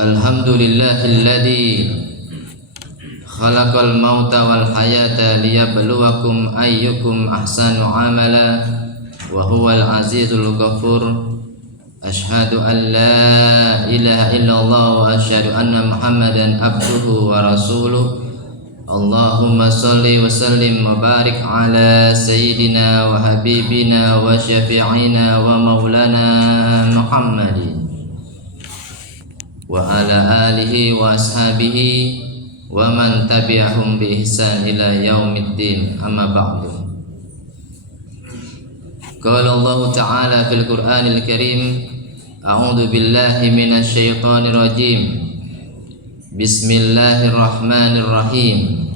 Alhamdulillahilladzi khalaqal mauta wal hayata liyabluwakum ayyukum ahsanu amala wa huwal azizul ghafur. Asyhadu an la ilaha illallah wa asyhadu anna Muhammadan abduhu wa rasuluh. Allahumma salli wa sallim wa barik ala sayyidina wa habibina wa syafi'ina wa maulana Muhammadin wa ala alihi wa ashabihi wa man tabi'ahum bi ihsan ila yaumiddin, amma ba'du. Qala Allah Ta'ala fil Qur'anil Karim, a'udzu billahi minasy syaithanir rajim. Bismillahirrahmanirrahim.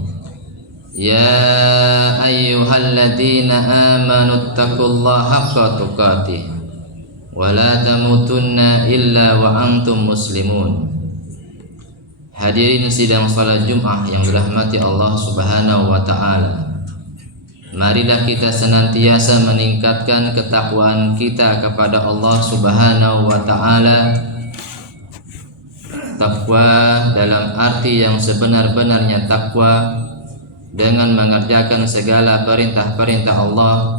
Ya ayyuhalladzina amanu taqullaha haqqa tuqatih wa la tamutunna illa wa antum muslimun. Hadirin sidang salat Jumat yang dirahmati Allah Subhanahu wa taala. Marilah kita senantiasa meningkatkan ketakwaan kita kepada Allah Subhanahu wa taala. Takwa dalam arti yang sebenar-benarnya takwa, dengan mengerjakan segala perintah-perintah Allah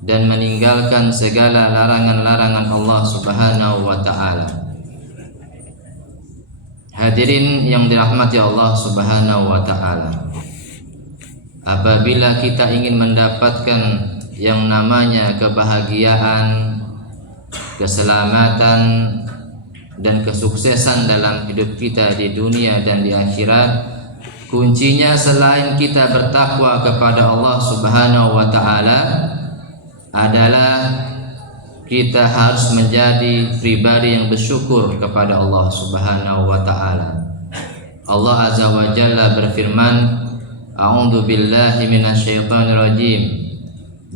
dan meninggalkan segala larangan-larangan Allah Subhanahu wa taala. Hadirin yang dirahmati Allah Subhanahu wa taala, apabila kita ingin mendapatkan yang namanya kebahagiaan, keselamatan dan kesuksesan dalam hidup kita di dunia dan di akhirat, kuncinya selain kita bertakwa kepada Allah Subhanahu wa taala adalah kita harus menjadi pribadi yang bersyukur kepada Allah Subhanahu wa taala. Allah Azza wa Jalla berfirman, a'udzu billahi minasyaitonir rajim.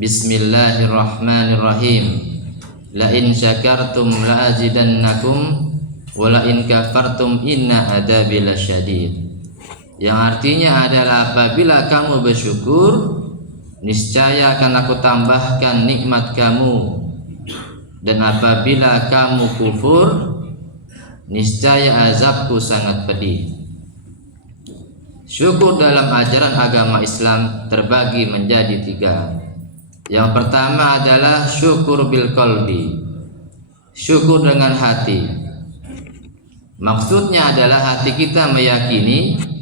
Bismillahirrahmanirrahim. La in syakartum la azidannakum wa la in kafartum inna adzabi lasyadid. Yang artinya adalah apabila kamu bersyukur, niscaya akan aku tambahkan nikmat kamu, dan apabila kamu kufur, niscaya azabku sangat pedih. Syukur dalam ajaran agama Islam terbagi menjadi tiga. Yang pertama adalah syukur bil qalbi, syukur dengan hati. Maksudnya adalah hati kita meyakini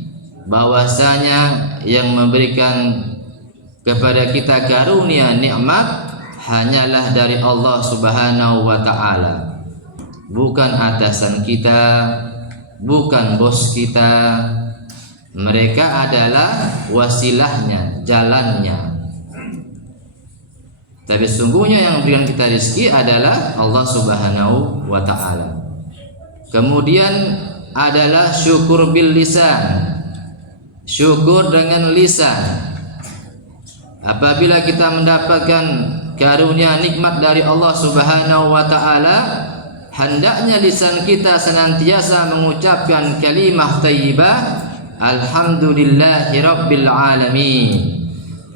bahwasanya yang memberikan kepada kita karunia nikmat hanyalah dari Allah Subhanahu wa taala, bukan atasan kita, bukan bos kita. Mereka adalah wasilahnya, jalannya. Tapi sungguhnya yang memberikan kita rezeki adalah Allah Subhanahu wa taala. Kemudian adalah syukur bil lisan, syukur dengan lisan. Apabila kita mendapatkan karunia nikmat dari Allah Subhanahu wa taala, hendaknya lisan kita senantiasa mengucapkan kalimah thayyibah, alhamdulillahi rabbil alamin.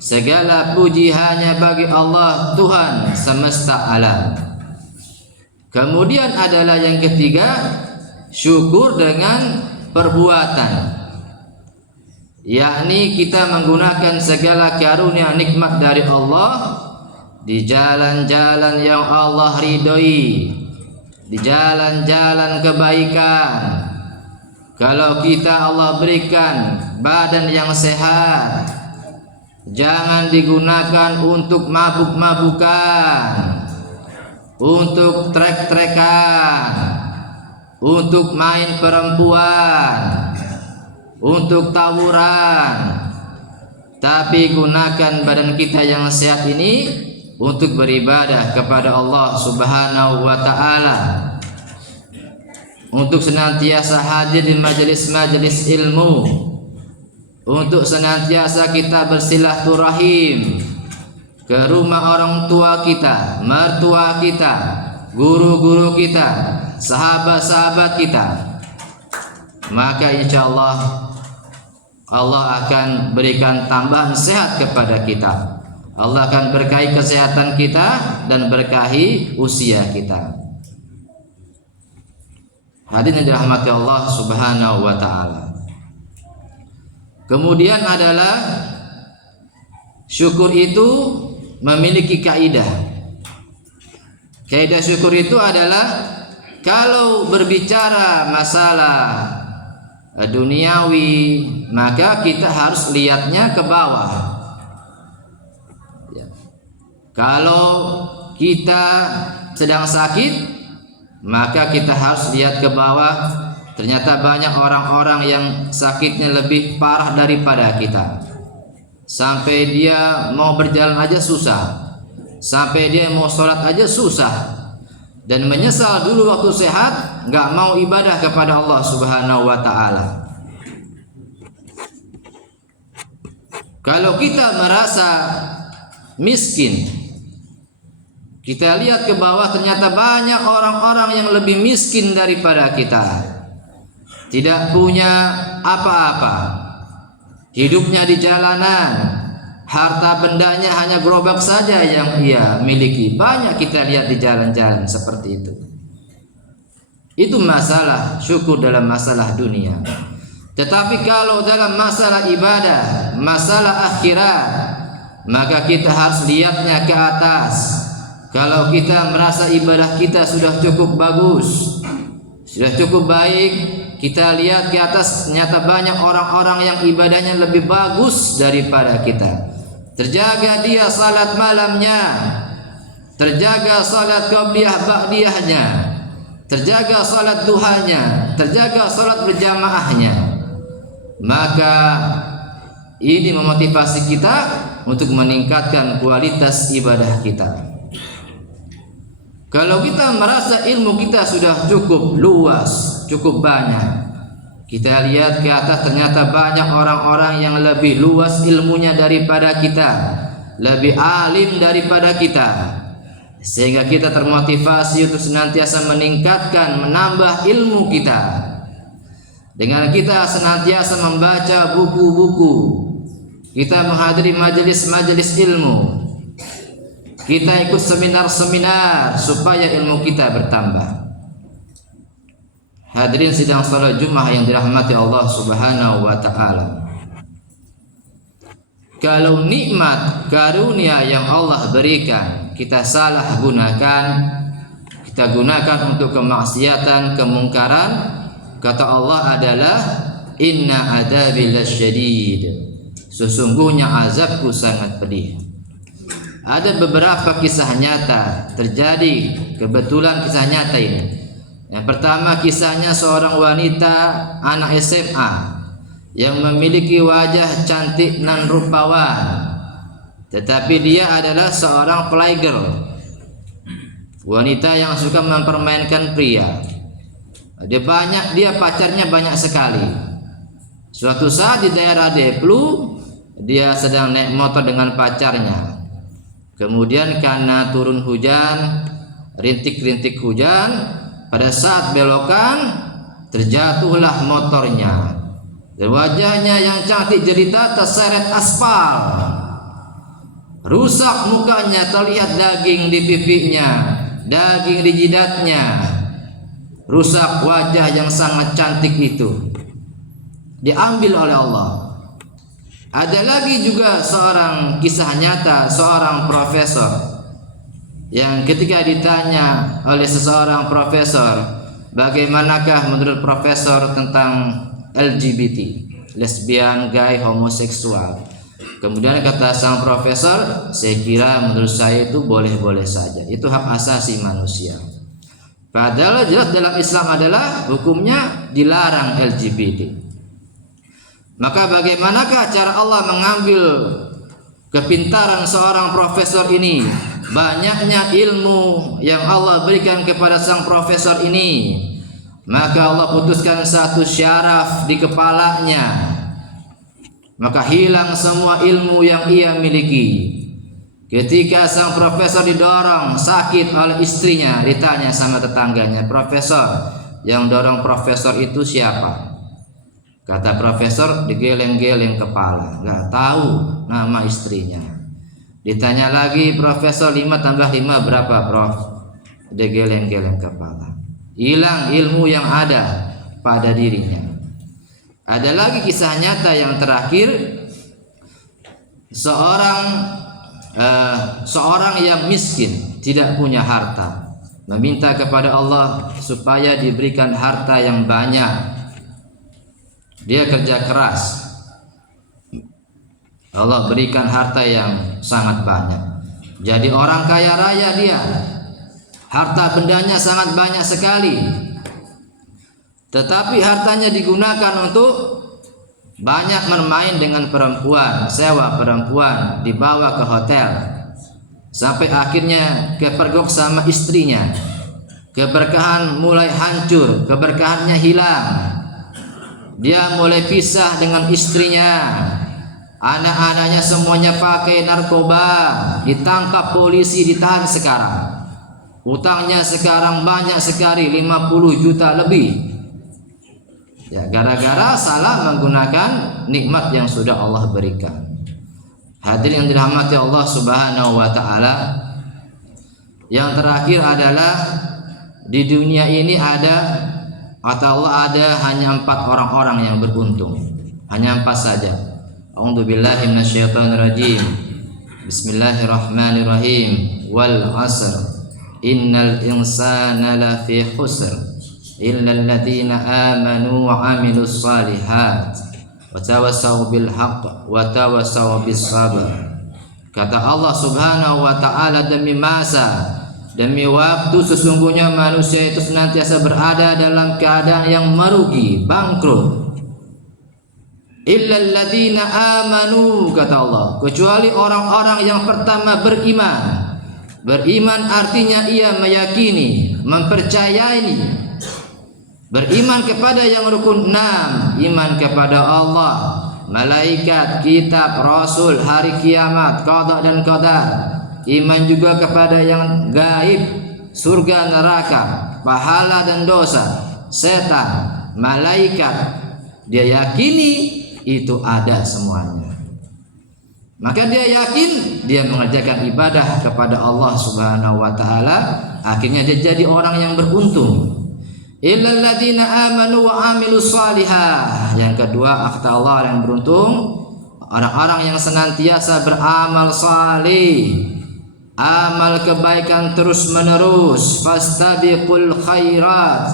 Segala puji hanya bagi Allah, Tuhan semesta alam. Kemudian adalah yang ketiga, syukur dengan perbuatan, yakni kita menggunakan segala karunia nikmat dari Allah di jalan-jalan yang Allah ridhoi, di jalan-jalan kebaikan. Kalau kita Allah berikan badan yang sehat, jangan digunakan untuk mabuk-mabukan, untuk trek-trekan, untuk main perempuan, untuk tawuran. Tapi gunakan badan kita yang sehat ini untuk beribadah kepada Allah Subhanahu wa taala, untuk senantiasa hadir di majelis-majelis ilmu, untuk senantiasa kita bersilaturahim ke rumah orang tua kita, mertua kita, guru-guru kita, sahabat-sahabat kita. Maka insyaallah Allah akan berikan tambahan sehat kepada kita. Allah akan berkahi kesehatan kita dan berkahi usia kita. Hadirin yang dirahmati Allah Subhanahu wa taala. Kemudian adalah syukur itu memiliki kaidah. Kaidah syukur itu adalah kalau berbicara masalah duniawi, maka kita harus lihatnya ke bawah. Ya. Kalau kita sedang sakit, maka kita harus lihat ke bawah. Ternyata banyak orang-orang yang sakitnya lebih parah daripada kita. Sampai dia mau berjalan aja susah, sampai dia mau sholat aja susah, dan menyesal dulu waktu sehat, nggak mau ibadah kepada Allah Subhanahu wa taala. Kalau kita merasa miskin, kita lihat ke bawah, ternyata banyak orang-orang yang lebih miskin daripada kita. Tidak punya apa-apa, hidupnya di jalanan, harta bendanya hanya gerobak saja yang ia miliki. Banyak kita lihat di jalan-jalan seperti itu. Itu masalah syukur dalam masalah dunia. Tetapi kalau dalam masalah ibadah, masalah akhirat, maka kita harus lihatnya ke atas. Kalau kita merasa ibadah kita sudah cukup bagus, sudah cukup baik, kita lihat ke atas, ternyata banyak orang-orang yang ibadahnya lebih bagus daripada kita. Terjaga dia salat malamnya, terjaga salat qabliyah ba'diyahnya, terjaga salat duhanya, terjaga salat berjamaahnya. Maka ini memotivasi kita untuk meningkatkan kualitas ibadah kita. Kalau kita merasa ilmu kita sudah cukup luas, cukup banyak, kita lihat ke atas, ternyata banyak orang-orang yang lebih luas ilmunya daripada kita, lebih alim daripada kita, sehingga kita termotivasi untuk senantiasa meningkatkan, menambah ilmu kita. Dengan kita senantiasa membaca buku-buku, kita menghadiri majelis-majelis ilmu, kita ikut seminar-seminar supaya ilmu kita bertambah. Hadirin sidang salat Jumat yang dirahmati Allah Subhanahu wa taala. Kalau nikmat karunia yang Allah berikan kita salah gunakan, kita gunakan untuk kemaksiatan, kemungkaran, kata Allah adalah inna adabi lasyadid. Sesungguhnya azabku sangat pedih. Ada beberapa kisah nyata terjadi, kebetulan kisah nyata ini. Yang pertama, kisahnya seorang wanita anak SMA yang memiliki wajah cantik nan rupawan, tetapi dia adalah seorang playgirl, wanita yang suka mempermainkan pria. Dia pacarnya banyak sekali. Suatu saat di daerah Deplu, dia sedang naik motor dengan pacarnya. Kemudian karena turun hujan, rintik-rintik hujan, pada saat belokan terjatuhlah motornya. Dan wajahnya yang cantik jelita terseret aspal. Rusak mukanya, terlihat daging di pipinya, daging di jidatnya. Rusak wajah yang sangat cantik itu. Diambil oleh Allah. Ada lagi juga seorang kisah nyata, seorang profesor yang ketika ditanya oleh seseorang profesor, bagaimanakah menurut profesor tentang LGBT, lesbian, gay, homoseksual? Kemudian kata sang profesor, saya kira menurut saya itu boleh-boleh saja, itu hak asasi manusia. Padahal jelas dalam Islam adalah hukumnya dilarang LGBT. Maka bagaimanakah cara Allah mengambil kepintaran seorang profesor ini, banyaknya ilmu yang Allah berikan kepada sang profesor ini, maka Allah putuskan satu syaraf di kepalanya, maka hilang semua ilmu yang ia miliki. Ketika sang profesor didorong sakit oleh istrinya, ditanya sama tetangganya, profesor, yang dorong profesor itu siapa? Kata profesor, digeleng-geleng kepala, nggak tahu nama istrinya. Ditanya lagi, profesor, 5 tambah 5 berapa, prof? Digeleng-geleng kepala. hilang ilmu yang ada pada dirinya. Ada lagi kisah nyata yang terakhir, seorang yang miskin, tidak punya harta, meminta kepada Allah supaya diberikan harta yang banyak. Dia kerja keras, Allah berikan harta yang sangat banyak. Jadi orang kaya raya dia, harta bendanya sangat banyak sekali. Tetapi hartanya digunakan untuk banyak bermain dengan perempuan, sewa perempuan, dibawa ke hotel, sampai akhirnya kepergok sama istrinya. Keberkahan mulai hancur, keberkahannya hilang. Dia mulai pisah dengan istrinya. Anak-anaknya semuanya pakai narkoba, ditangkap polisi, ditahan sekarang. Utangnya sekarang banyak sekali, 50 juta lebih. Ya, gara-gara salah menggunakan nikmat yang sudah Allah berikan. Hadirin yang dirahmati Allah Subhanahu wa taala. Yang terakhir adalah di dunia ini ada, kata Allah, ada hanya 4 orang-orang yang beruntung. Hanya 4 saja. A'udzubillahi minasyaitonirrajim. Bismillahirrahmanirrahim. Wal 'asr. Innal insana lafi khusr illal ladzina amanu wa 'amilus shalihat wa tawassaw bil haqq wa tawassaw bis sabr. Kata Allah Subhanahu wa taala, demi masa, demi waktu, sesungguhnya manusia itu senantiasa berada dalam keadaan yang merugi, bangkrut. Illal ladzina amanu, kata Allah, kecuali orang-orang yang pertama beriman. Beriman artinya ia meyakini, mempercayai, beriman kepada yang rukun 6, iman kepada Allah, malaikat, kitab, rasul, hari kiamat, qada dan qadar. Iman juga kepada yang gaib, surga, neraka, pahala dan dosa, setan, malaikat. Dia yakini itu ada semuanya. Maka dia yakin, dia mengerjakan ibadah kepada Allah Subhanahu wa taala, akhirnya dia jadi orang yang beruntung. Illal ladzina amanu wa 'amilus shalihat. Yang kedua, kata Allah, yang beruntung orang-orang yang senantiasa beramal salih, amal kebaikan terus-menerus. Fastabiqul khairat,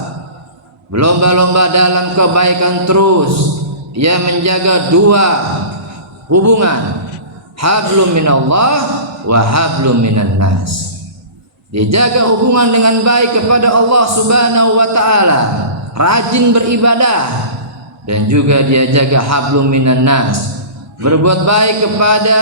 berlomba-lomba dalam kebaikan terus. Ia menjaga 2 hubungan, hablum minallah wa hablum minan nas. Dia jaga hubungan dengan baik kepada Allah Subhanahu wa taala, rajin beribadah, dan juga dia jaga hablum minan nas, berbuat baik kepada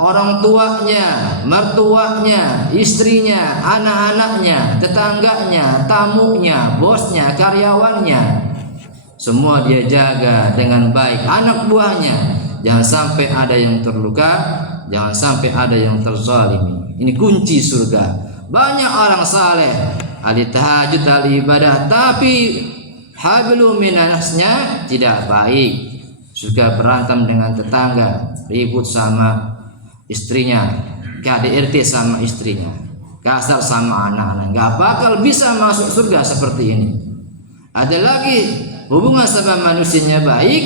orang tuanya, mertuanya, istrinya, anak-anaknya, tetangganya, tamunya, bosnya, karyawannya. Semua dia jaga dengan baik. Anak buahnya, jangan sampai ada yang terluka, jangan sampai ada yang terzalimi. Ini kunci surga. Banyak orang saleh, ahli tahajud, ahli ibadah, tapi hablum minasnya tidak baik. Suka berantem dengan tetangga, ribut sama istrinya, KDRT sama istrinya, kasar sama anak-anak. Gak bakal bisa masuk surga seperti ini. Ada lagi hubungan sama manusianya baik,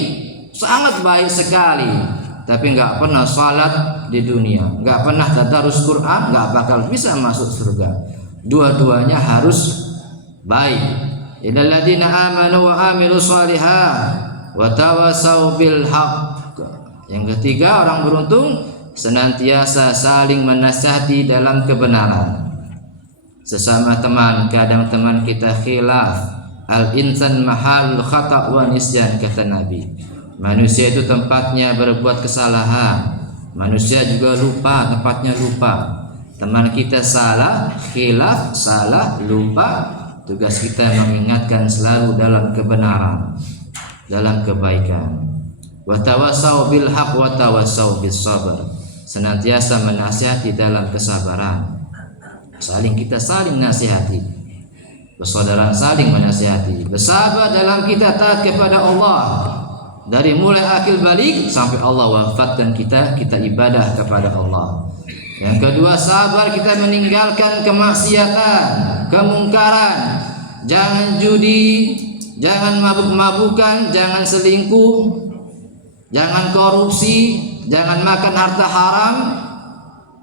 sangat baik sekali, tapi nggak pernah salat di dunia, nggak pernah tadarus Quran, nggak bakal bisa masuk surga. Dua-duanya harus baik. Innal ladzina amanu wa 'amilus shalihat wa tawassaw bil haqq. Yang ketiga, orang beruntung senantiasa saling menasihati dalam kebenaran. Sesama teman, kadang teman kita khilaf. Al-insan mahalul khata' wa nisyan, kata Nabi. Manusia itu tempatnya berbuat kesalahan. Manusia juga lupa, tempatnya lupa. Teman kita salah, khilaf, salah, lupa. Tugas kita mengingatkan selalu dalam kebenaran, dalam kebaikan. Wa tawassaw bil haqq wa tawassaw bis sabr. Senantiasa menasihati dalam kesabaran. Kita saling nasihati. Persaudaraan saling menasihati, bersabar dalam kita taat kepada Allah, dari mulai akil balik sampai Allah wafatkan kita ibadah kepada Allah. Yang kedua, sabar kita meninggalkan kemaksiatan, kemungkaran. jangan judi, jangan mabuk-mabukan, jangan selingkuh, jangan korupsi, jangan makan harta haram.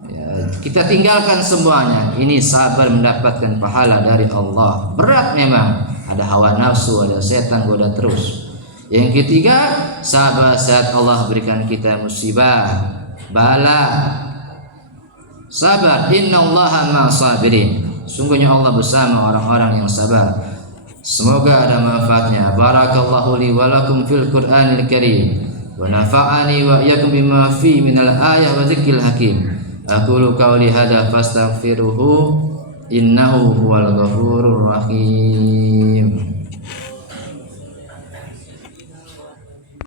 Ya, kita tinggalkan semuanya. Ini sabar mendapatkan pahala dari Allah. Berat memang, ada hawa nafsu, ada setan goda terus. Yang ketiga, sabar saat Allah berikan kita musibah, bala. Sabar, innallaha ma'as-sabirin. Sungguhnya Allah bersama orang-orang yang sabar. Semoga ada manfaatnya. Barakallahu li wa lakum fil Qur'anil Karim wa nafa'ani wa iyyakum bima fi minal ayati wa dzikril hakim. Aqulu qawli hadza fastaghfiruhu innahu huwal ghafurur rahim.